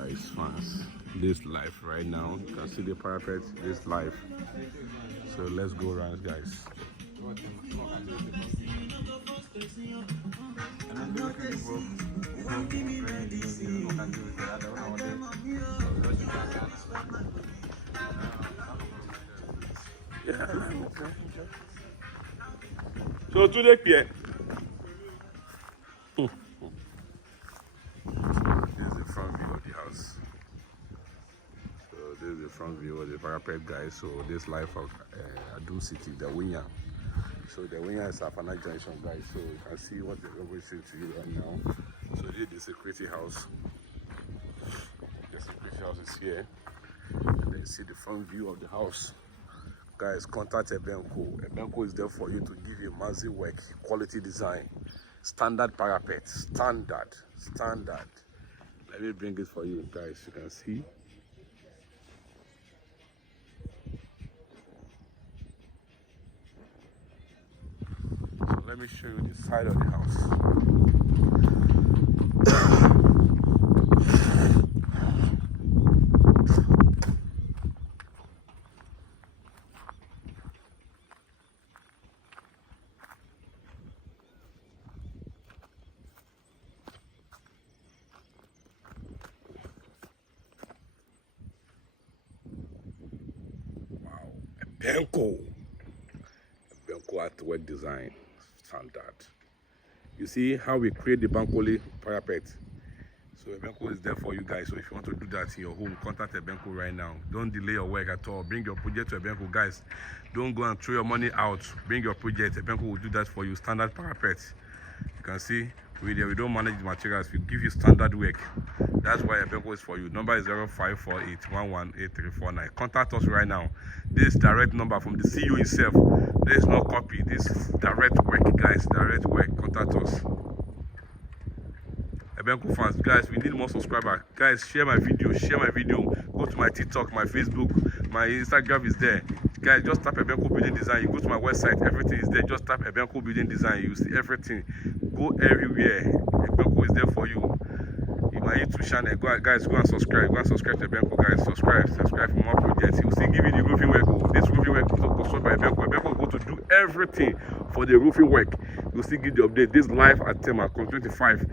guys, fans. This live right now. You can see the parapet. This live. So let's go around, guys. Yeah. So today, Pierre. This is the front view of the house. So this is the front view of the parapet, guys. So this life of Adu City, the Winya. So the Winya is Afana Junction, guys. So you can see what they're going to to you right now. So this is the security house. The security house is here. And then you see the front view of the house. Guys, contact Ebenco. Ebenco is there for you to give you massive work, quality design, standard parapet, standard. Let me bring it for you, guys. You can see. So let me show you the side of the house. Ebenco artwork design standard. You see how we create the Bankole parapet. So Ebenco is there for you guys. So if you want to do that in your home, contact Ebenco right now. Don't delay your work at all. Bring your project to Ebenco, guys. Don't go and throw your money out. Bring your project. Ebenco will do that for you. Standard parapet. You can see we don't manage the materials. We give you standard work. That's why Ebenco is for you. Number is 0548118349. Contact us right now. This direct number from the CEO himself. There is no copy. This is direct work, guys. Direct work. Contact us. Ebenco fans, guys, we need more subscribers. Guys, share my video. Go to my TikTok, my Facebook, my Instagram is there. Guys, just tap Ebenco Building Design. You go to my website, everything is there. Just tap Ebenco Building Design. You see everything. Go everywhere. Ebenco is there for you. In my YouTube channel, guys, go and subscribe. Go and subscribe to Ebenco, guys. Subscribe for more projects. He will still give you the roofing work. This roofing work is constructed by Ebenco. Ebenco is going to do everything for the roofing work. He will still give the update. This live at Tema Community 25.